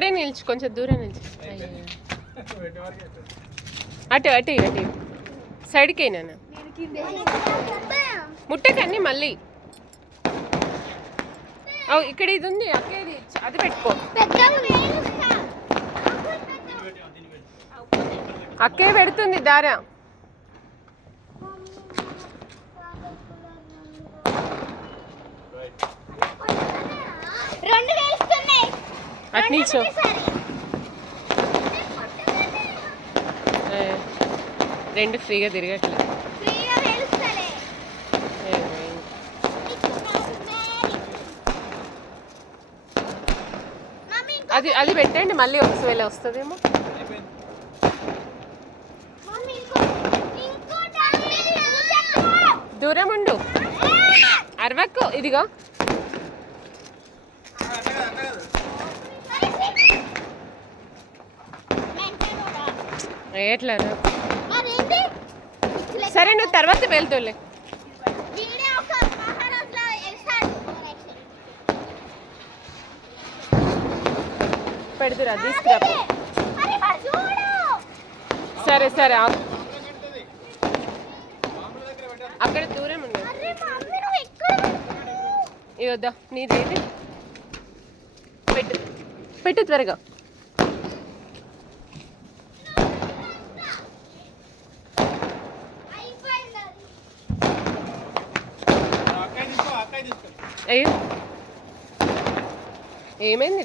అక్కడే నిల్చు, కొంచెం దూరం నిల్చు. అటు అటు అటు సైడ్కి అయినా ముట్టకన్నీ మళ్ళీ. ఇక్కడ ఇది ఉంది అక్కేది, అది పెట్టుకో. అక్కే పెడుతుంది దారా. అటు నిల్చో. రెండు ఫ్రీగా తిరగట్లేదు. అది అది పెట్టండి, మళ్ళీ ఒకవేళ వస్తుందేమో. దూరం ఉండు, అరవకు. ఇదిగో ఎట్లా సరే, నువ్వు తర్వాత వెళ్తావులే. పెడుతురా, తీసుకురా. సరే సరే, అక్కడ దూరం ఉండదు. ఇవద్దా, నీదేది పెట్టు, పెట్టు త్వరగా. అయ్యో ఏమైంది?